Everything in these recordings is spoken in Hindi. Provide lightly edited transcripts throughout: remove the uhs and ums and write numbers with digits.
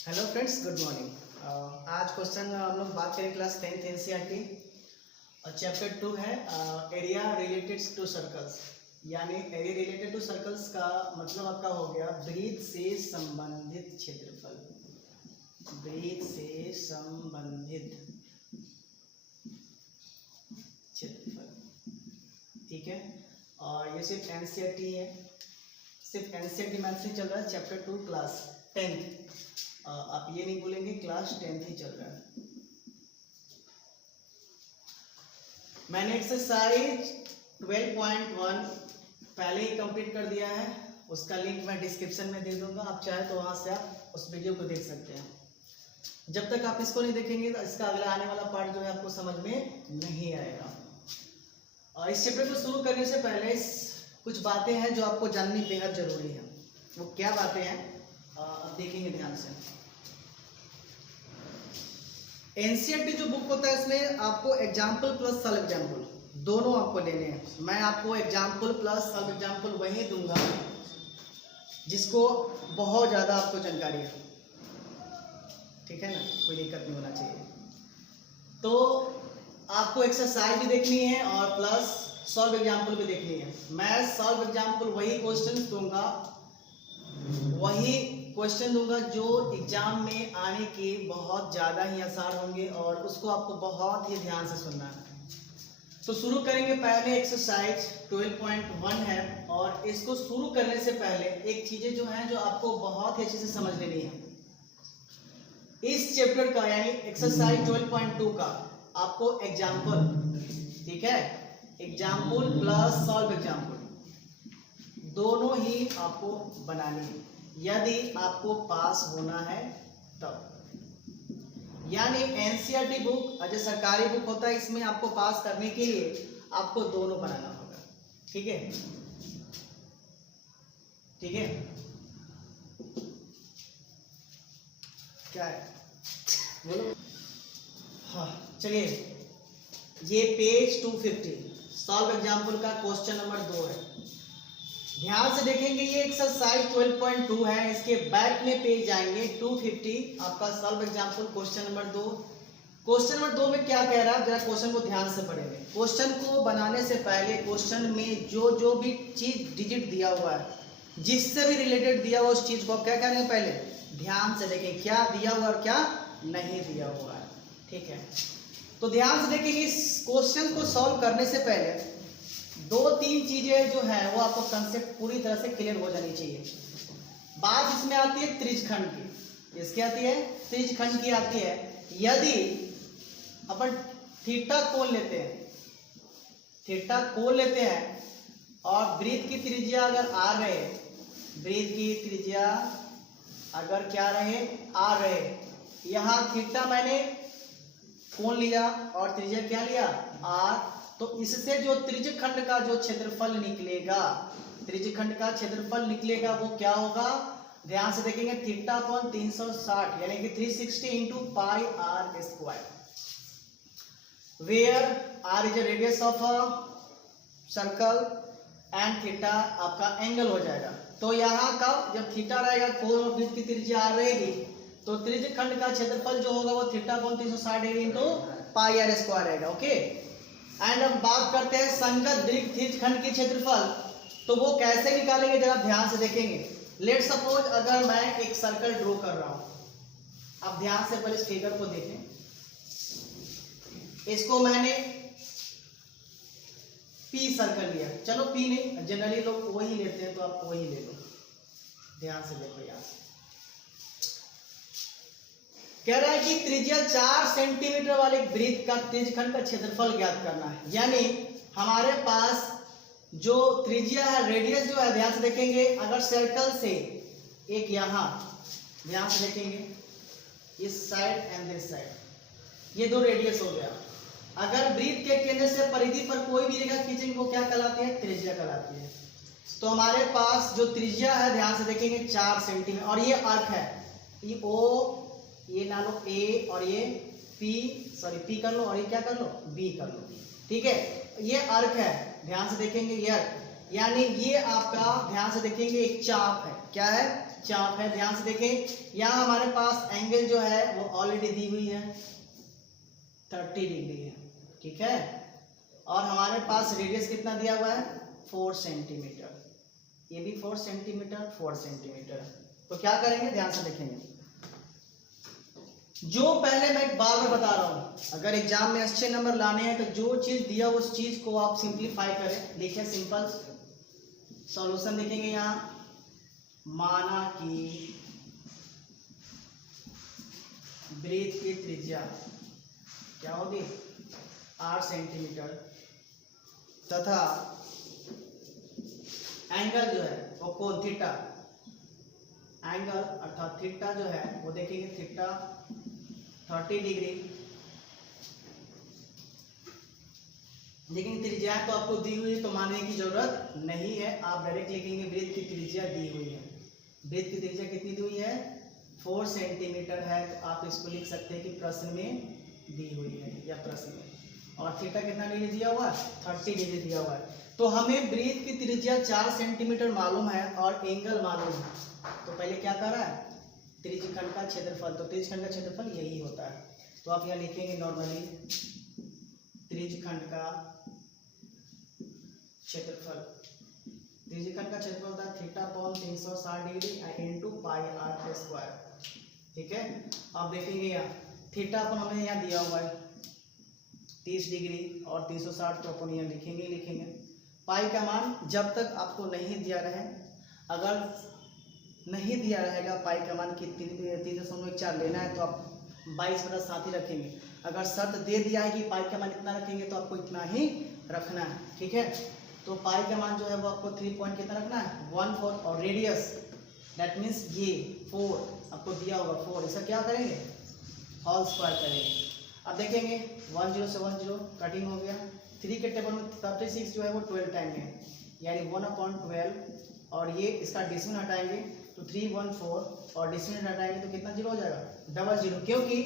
Hello friends, good morning. आज क्वेश्चन हम लोग बात करें क्लास 10th एनसीईआरटी और चैप्टर 2 है एरिया रिलेटेड टू सर्कल्स। यानी एरिया रिलेटेड टू सर्कल्स का मतलब आपका हो गया वृत्त से संबंधित क्षेत्रफल। वृत्त से संबंधित क्षेत्रफल, ठीक है। और ये सिर्फ एनसीईआरटी है, सिर्फ एनसीईआरटी मैथ्स नहीं चल रहा है। चैप्टर 2 क्लास 10th, आप ये नहीं बोलेंगे क्लास 10th ही चल रहा है। मैंने एक्सरसाइज 12.1 पहले ही कंप्लीट कर दिया है, उसका लिंक मैं डिस्क्रिप्शन में दे दूंगा। आप चाहे तो वहां से आप उस वीडियो को देख सकते हैं। जब तक आप इसको नहीं देखेंगे तो इसका अगला आने वाला पार्ट जो है आपको समझ में नहीं आएगा। और इस चैप्टर को शुरू करने से पहले कुछ बातें हैं जो आपको जाननी बेहद जरूरी है। वो क्या बातें हैं अब देखेंगे ध्यान से। एनसीईआरटी जो बुक होता है इसमें आपको एग्जाम्पल प्लस सब एग्जाम्पल दोनों आपको लेने हैं। मैं आपको एग्जाम्पल प्लस सब एग्जाम्पल वही दूंगा जिसको बहुत ज़्यादा आपको जानकारी है, ठीक है ना, कोई दिक्कत नहीं होना चाहिए। तो आपको एक्सरसाइज भी देखनी है और प्लस सॉल्व एग्जाम्पल भी देखनी है। मैं सॉल्व एग्जाम्पल वही क्वेश्चन दूंगा जो एग्जाम में आने के बहुत ज़्यादा ही आसार होंगे और उसको आपको बहुत ही ध्यान से सुनना है। तो शुरू करेंगे। पहले एक्सरसाइज 12.1 है और इसको शुरू करने से पहले एक चीज़ें जो हैं जो आपको बहुत ही अच्छे से समझ लेनी है। इस चैप्टर का यानी एक्सरसाइज 12.2 का आपको एग्जाम्पल, ठीक है, एग्जाम्पल प्लस सॉल्व एग्जाम्पल दोनों ही आपको बनानी है यदि आपको पास होना है तब। यानी एनसीईआरटी बुक जो सरकारी बुक होता है इसमें आपको पास करने के लिए आपको दोनों बनाना होगा, ठीक है, ठीक है। क्या है बोलो। हाँ चलिए, ये पेज 250 सॉल्व एग्जाम्पल का क्वेश्चन नंबर 2 है। ध्यान से देखेंगे, ये एक्सरसाइज 12.2 है। इसके बैक में पेज जाएंगे 250 आपका solve example question number 2। Question number 2 में क्या कह रहा है, जरा क्वेश्चन को ध्यान से पढ़ेंगे। क्वेश्चन को बनाने से पहले क्वेश्चन में जो भी चीज डिजिट दिया हुआ है, जिससे भी रिलेटेड दिया हुआ उस चीज को क्या करेंगे पहले ध्यान से देखें, क्या दिया हुआ और क्या नहीं दिया हुआ है, ठीक है। तो ध्यान से देखेंगे, इस क्वेश्चन को सॉल्व करने से पहले 2-3 चीजें जो है वो आपको कंसेप्ट पूरी तरह से क्लियर हो जानी चाहिए। बात इसमें आती है त्रिज्यखंड की। इसकी आती है त्रिज्यखंड की आती है। यदि अपन थीटा कोण लेते हैं और वृत्त की त्रिज्या अगर आर रहे, वृत्त की त्रिज्या अगर क्या रहे आर रहे, यहाँ थीटा मैंने कोण लिया और त्रिज्या क्या लिया आर, तो इससे जो त्रिज्यखंड का जो क्षेत्रफल निकलेगा, त्रिज्यखंड का क्षेत्रफल निकलेगा वो क्या होगा, ध्यान से देखेंगे, थीटा अपॉन 360 यानी कि 360 into pi R square, where R is a radius of a circle and theta आपका एंगल हो जाएगा। तो यहाँ का जब थीटा रहेगा, कोण और वृत्त की त्रिज्या आर रहेगी, तो त्रिज्यखंड का क्षेत्रफल जो होगा वो theta upon 360 degree into pi R square रहेगा, ओके। एंड अब बात करते हैं संगत दीर्घ त्रिज्यखंड की क्षेत्रफल, तो वो कैसे निकालेंगे जरा ध्यान से देखेंगे। लेट सपोज अगर मैं एक सर्कल ड्रॉ कर रहा हूं, अब ध्यान से पहले इस फिगर को देखें। इसको मैंने पी सर्कल लिया, चलो पी नहीं, जनरली लोग वही लेते हैं तो आप वही ले लो। ध्यान से देखो, यहां से कह रहा है कि त्रिज्या 4 सेंटीमीटर वाले वृत्त का त्रिज्यखंड का क्षेत्रफल ज्ञात करना है। यानी हमारे पास जो त्रिज्या है, रेडियस जो है, ध्यान से देखेंगे, अगर सर्कल से एक यहां ध्यान से देखेंगे, इस साइड एंड दिस साइड, ये दो रेडियस हो गया। अगर वृत्त के केंद्र से परिधि पर कोई भी रेखा खींचेंगे वो क्या कहलाती है, त्रिज्या कहलाती है। तो हमारे पास जो त्रिज्या है ध्यान से देखेंगे 4 सेंटीमीटर, और ये अर्क है, ये ओ, ये ना लो ए और ये पी कर लो और ये क्या कर लो बी कर लो, ठीक है। ये अर्क है, ध्यान से देखेंगे, ये अर्क, यानी ये आपका ध्यान से देखेंगे एक चाप है, क्या है चाप है। ध्यान से देखें, यहाँ हमारे पास एंगल जो है वो ऑलरेडी दी हुई है 30 डिग्री है, ठीक है। और हमारे पास रेडियस कितना दिया हुआ है 4 सेंटीमीटर, ये भी 4 सेंटीमीटर 4 सेंटीमीटर। तो क्या करेंगे, ध्यान से देखेंगे। जो पहले मैं एक बार बार बता रहा हूं, अगर एग्जाम में अच्छे नंबर लाने हैं तो जो चीज दिया उस चीज को आप सिंप्लीफाई करें। देखिए सिंपल सॉल्यूशन देखेंगे। यहाँ माना कि वृत्त की त्रिज्या क्या होगी 8 सेंटीमीटर तथा एंगल जो है वो कोण थीटा, एंगल अर्थात थीटा जो है वो देखेंगे थीटा 30 डिग्री। लेकिन त्रिज्या तो आपको दी हुई है तो मानने की जरूरत नहीं है, आप डायरेक्ट लिखेंगे वृत्त की त्रिज्या दी हुई है। वृत्त की त्रिज्या कितनी दी हुई है 4 सेंटीमीटर है, तो आप इसको लिख सकते हैं कि प्रश्न में दी हुई है या प्रश्न में। और थीटा कितना डिग्री दिया हुआ है 30 डिग्री दिया हुआ है। तो हमें वृत्त की त्रिज्या 4 सेंटीमीटर मालूम है और एंगल मालूम है, तो पहले क्या कर रहा है त्रिज्यखंड का क्षेत्रफल। तो त्रिज्यखंड का क्षेत्रफल यही होता है, तो आप यहाँ लिखेंगे नॉर्मली त्रिज्यखंड का क्षेत्रफल। त्रिज्यखंड का क्षेत्रफल होता है theta upon 360 degree into pi R square, ठीक है। आप देखेंगे यहाँ थीटा अपन हमें यहाँ दिया हुआ है 30 डिग्री और 360 तो अपन यहाँ लिखेंगे। पाई का मान जब तक आपको नहीं दिया रहे, अगर नहीं दिया रहेगा पाई का मान कि 3.4 लेना है तो आप 22/7 ही रखेंगे। अगर शर्त दे दिया है कि पाई का मान इतना रखेंगे तो आपको इतना ही रखना है, ठीक है। तो पाई का मान जो है वो आपको 3 पॉइंट कितना रखना है 14 और रेडियस दैट मीन्स ये 4 आपको दिया होगा 4, इसका क्या करेंगे होल स्क्वायर करेंगे। अब देखेंगे 10 से 10 कटिंग हो गया। 3 के टेबल में 36 जो है वो 12 टाइम है, यानी 1/12 और ये इसका डिसिमल हटाएंगे तो 314 और डिसिमल हटाएंगे तो कितना जीरो हो जाएगा 00, क्योंकि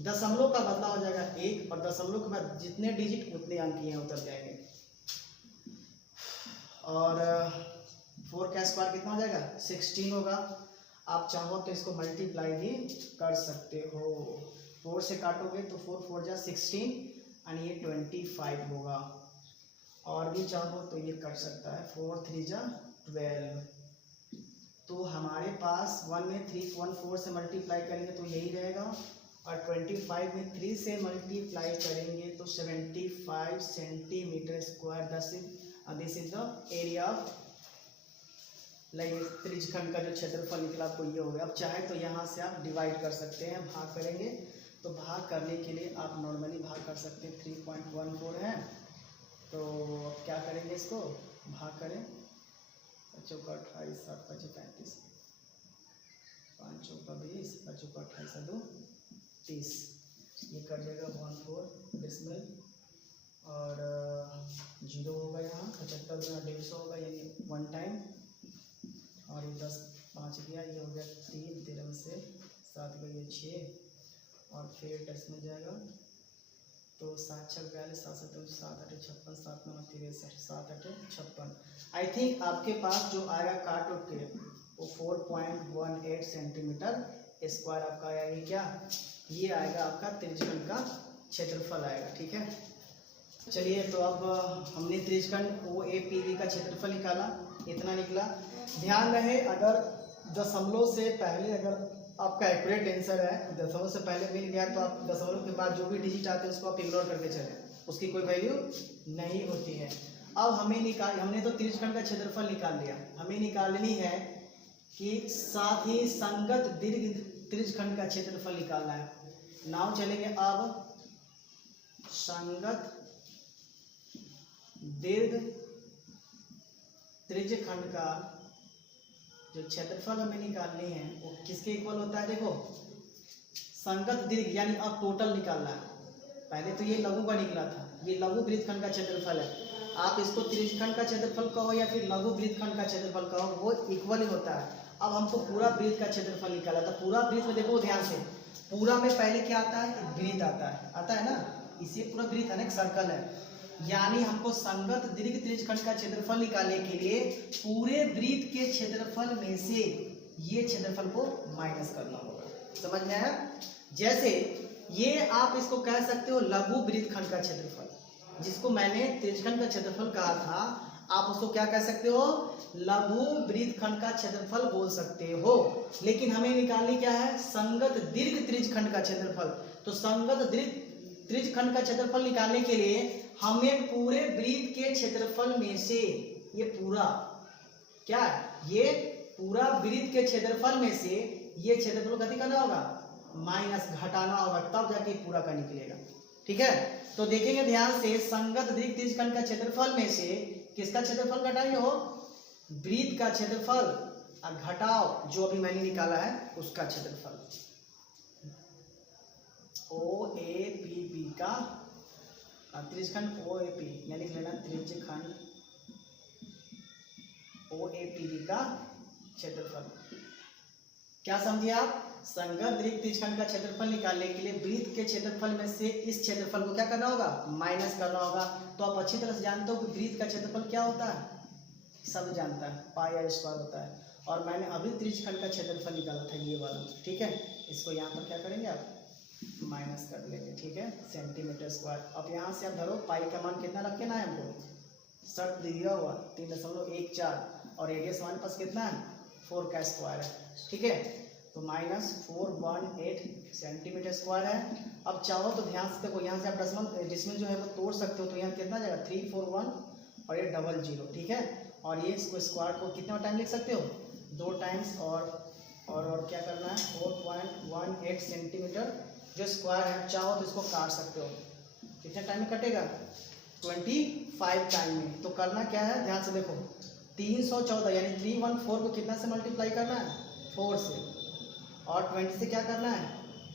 दशमलव का बदला हो जाएगा 1 और दशमलव के बाद जितने डिजिट उतने अंक यहाँ उतर जाएंगे। और 4 का स्क्वायर कितना हो जाएगा 16 होगा। आप चाहो तो इसको मल्टीप्लाई भी कर सकते हो, 4 से काटोगे तो 4 4 जा 16 और ये 25 होगा। और भी चाहो तो ये कर सकता है 4 3 जा 12। तो हमारे पास 1 में 4 से मल्टीप्लाई करेंगे तो यही रहेगा और 25 में 3 से मल्टीप्लाई करेंगे तो 75 centimetre square. This is the area of like त्रिज्यखंड का जो क्षेत्रफल निकला आपको ये हो गया। अब चाहे तो यहाँ से आप डिवाइड कर सकते हैं, भाग करेंगे तो भाग करने के लिए आप नॉर्मली भाग कर सकते हैं 3.14 है। तो अब क्या करेंगे इसको भाग करें 5 का 28 7 5 35 5 का 20 5 का 28 2 30, ये कर देगा 14 डिसमिल और 0 होगा यहाँ 75 गुना 150 होगा यानी 1 टाइम और ये 10 5 गया, ये हो गया 3 13 से 7 गया 6 और फिर डेसिमल जाएगा तो 7 6 42 7 7 7 8 56 7 9 63 7 8 56। आई थिंक आपके पास जो आएगा काट उठ के वो 4.18 सेंटीमीटर स्क्वायर आपका आएगा। ये क्या ये आएगा आपका त्रिज्यखंड का क्षेत्रफल आएगा, ठीक है। चलिए तो अब हमने त्रिज्यखंड OAPB का क्षेत्रफल निकाला, इतना निकला। ध्यान रहे अगर दशमलव से पहले अगर आपका एक्यूरेट आंसर है, दशमलव से पहले मिल गया तो आप दशमलव के बाद जो भी डिजिट आते हैं उसको आप इग्नोर करके चलें, उसकी कोई वैल्यू नहीं होती है। अब हमने तो त्रिज्यखंड का क्षेत्रफल निकाल लिया, हमें निकालनी है कि साथ ही संगत दीर्घ त्रिज्यखंड का क्षेत्रफल निकालना है। नाव चलेंगे अब संगत दीर्घ त्रिज्यखंड का जो क्षेत्रफल हमें निकालनी है वो किसके इक्वल होता है। देखो संगत दीर्घ यानी अब टोटल निकालना है। पहले तो ये लघु का निकला था, ये लघु वृत्तखंड का क्षेत्रफल है। आप इसको त्रिज्यखंड का क्षेत्रफल कहो या फिर लघु वृत्तखंड का क्षेत्रफल कहो वो इक्वल ही होता है। अब हमको पूरा वृत्त का क्षेत्रफल निकाला था। पूरा वृत्त में देखो ध्यान से, पूरा में पहले क्या आता है वृत्त आता है ना, इसी पूरा वृत्त है ना, एक सर्कल है। यानी हमको संगत दीर्घ त्रिज्यखंड का क्षेत्रफल निकालने के लिए पूरे वृत्त के क्षेत्रफल में से ये क्षेत्रफल को माइनस करना होगा। समझ में आया? जैसे ये आप इसको कह सकते हो लघु वृत्तखंड का क्षेत्रफल, जिसको मैंने त्रिज्यखंड का क्षेत्रफल कहा था, आप उसको क्या कह सकते हो? लघु वृत्तखंड का क्षेत्रफल बोल सकते हो। लेकिन हमें निकालनी क्या है? संगत दीर्घ त्रिज्यखंड का क्षेत्रफल। तो संगत दीर्घ त्रिज्यखंड का क्षेत्रफल निकालने के लिए हमें पूरे वृत्त के क्षेत्रफल में से ये पूरा क्या, ये पूरा वृत्त के क्षेत्रफल में से ये क्षेत्रफल कथी करना होगा? माइनस, घटाना होगा, तब जाके पूरा का निकलेगा। ठीक है, तो देखेंगे ध्यान से, संगत दीर्घ त्रिज्यखंड का क्षेत्रफल में से किसका क्षेत्रफल घटाएंगे हो? वृत्त का क्षेत्रफल, और घटाओ जो अभी मैंने निकाला है उसका क्षेत्रफल। ओ ए पी बी का त्रिज्यखंड ओ ए पी में लिख लेना, त्रिज्यखंड ओ ए पी बी का क्षेत्रफल। क्या समझिए आप? संगत दीर्घ त्रिज्यखंड का क्षेत्रफल निकालने के लिए वृत्त के क्षेत्रफल में से इस क्षेत्रफल को क्या करना होगा? माइनस करना होगा। तो आप अच्छी तरह से जानते हो कि वृत्त का क्षेत्रफल क्या होता है? सब जानता है, पाई आर स्क्वायर होता है। और मैंने अभी त्रिज्यखंड का क्षेत्रफल निकाला था, ये वाला। ठीक है, इसको यहाँ पर क्या करेंगे आप? माइनस कर लेंगे। ठीक है, सेंटीमीटर स्क्वायर। अब यहाँ से आप धरो, पाई का मान कितना रखना है हमको? शर्त दिया हुआ 3.14, और रेडियस हमारे पास कितना है? 4 का स्क्वायर है। ठीक है, तो -418 सेंटीमीटर स्क्वायर है। अब चाहो तो ध्यान से देखो, यहाँ से आप डिसमल जो है वो तोड़ सकते हो। तो यहाँ कितना जाएगा? 341 और ये 00। ठीक है, और ये इसको स्क्वायर को कितना टाइम लिख सकते हो? 2 टाइम्स। और क्या करना है? 4.18 सेंटीमीटर जो स्क्वायर है। चाहो तो इसको काट सकते हो। कितने टाइम में कटेगा? 25 टाइम में। तो करना क्या है? ध्यान से देखो, 314 यानी 314 को कितना से मल्टीप्लाई करना है? 4 से। और 20 से क्या करना है?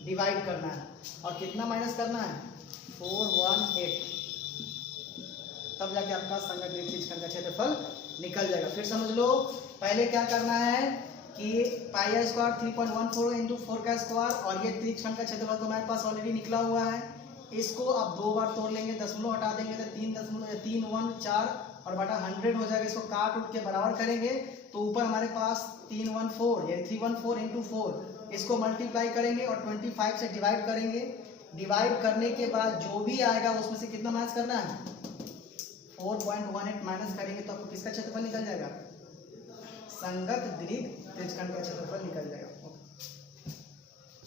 डिवाइड करना है। और कितना माइनस करना है? 418। तब जाके आपका संगत दीर्घ त्रिज्यखंड का क्षेत्रफल निकल जाएगा। फिर समझ लो, पहले क्या करना है कि पाई आर स्क्वायर 3.14 इंटू 4 का स्क्वायर, और ये त्रिज्यखंड का क्षेत्रफल तो हमारे पास ऑलरेडी निकला हुआ है। इसको आप 2 बार तोड़ लेंगे, दशमलव हटा देंगे तो 3.4 और बटा 100 हो जाएगा। इसको काट उठ के बराबर करेंगे तो ऊपर हमारे पास 314 यानी 314 इंटू 4, इसको मल्टीप्लाई करेंगे और 25 से डिवाइड करेंगे। डिवाइड करने के बाद जो भी आएगा उसमें से कितना माइनस करना है? 4.18 माइनस करेंगे तो आपको किसका क्षेत्रफल निकल जाएगा? संगत दीर्घ त्रिज्यखंड का क्षेत्रफल निकल जाएगा।